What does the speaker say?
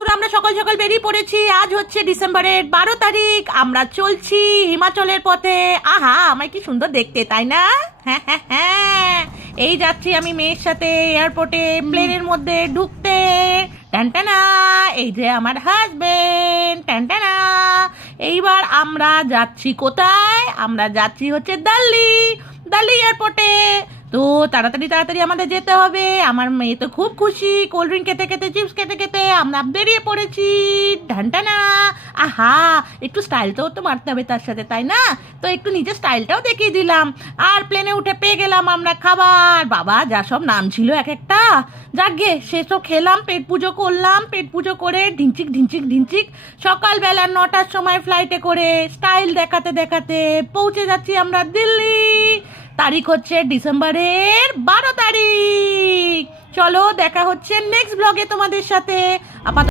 আমরা সকাল সকাল বেরিয়ে পড়েছি। আজ হচ্ছে ডিসেম্বরের 12 তারিখ। আমরা চলছি হিমাচলের পথে। আহা, আমায় কি সুন্দর দেখতে, তাই না? হ্যাঁ হ্যাঁ হ্যাঁ, এই যাচ্ছি আমি মেয়ের সাথে এয়ারপোর্টে প্লেনের মধ্যে ঢুকতে। টানটানা, এই যে আমার হাজবেন্ড। টানটানা, এইবার আমরা যাচ্ছি কোথায়? আমরা যাচ্ছি হচ্ছে দিল্লি। দিল্লি এয়ারপোর্টে। তো তাড়াতাড়ি তাড়াতাড়ি আমাদের যেতে হবে। আমার মেয়ে তো খুব খুশি। কোল্ড ড্রিঙ্ক খেতে খেতে, চিপস খেতে খেতে আমরা বেরিয়ে পড়েছি। ঢানটানা, আহা, একটু স্টাইলটাও তো মারতে হবে তার সাথে, তাই না? তো একটু নিজের স্টাইলটাও দেখিয়ে দিলাম। আর প্লেনে উঠে পেয়ে গেলাম আমরা খাবার। বাবা, যা সব নাম ছিল এক একটা। যাকগে, সেসব খেলাম, পেট পুজো করলাম। পেট পুজো করে ঢিনচিক ঢিনচিক ঢিনচিক সকালবেলা 9টার সময় ফ্লাইটে করে স্টাইল দেখাতে দেখাতে পৌঁছে যাচ্ছি আমরা দিল্লি। তারিখ হচ্ছে ডিসেম্বরের 12 তারিখ। চলো, দেখা হচ্ছে নেক্সট ব্লগে তোমাদের সাথে। আপাতত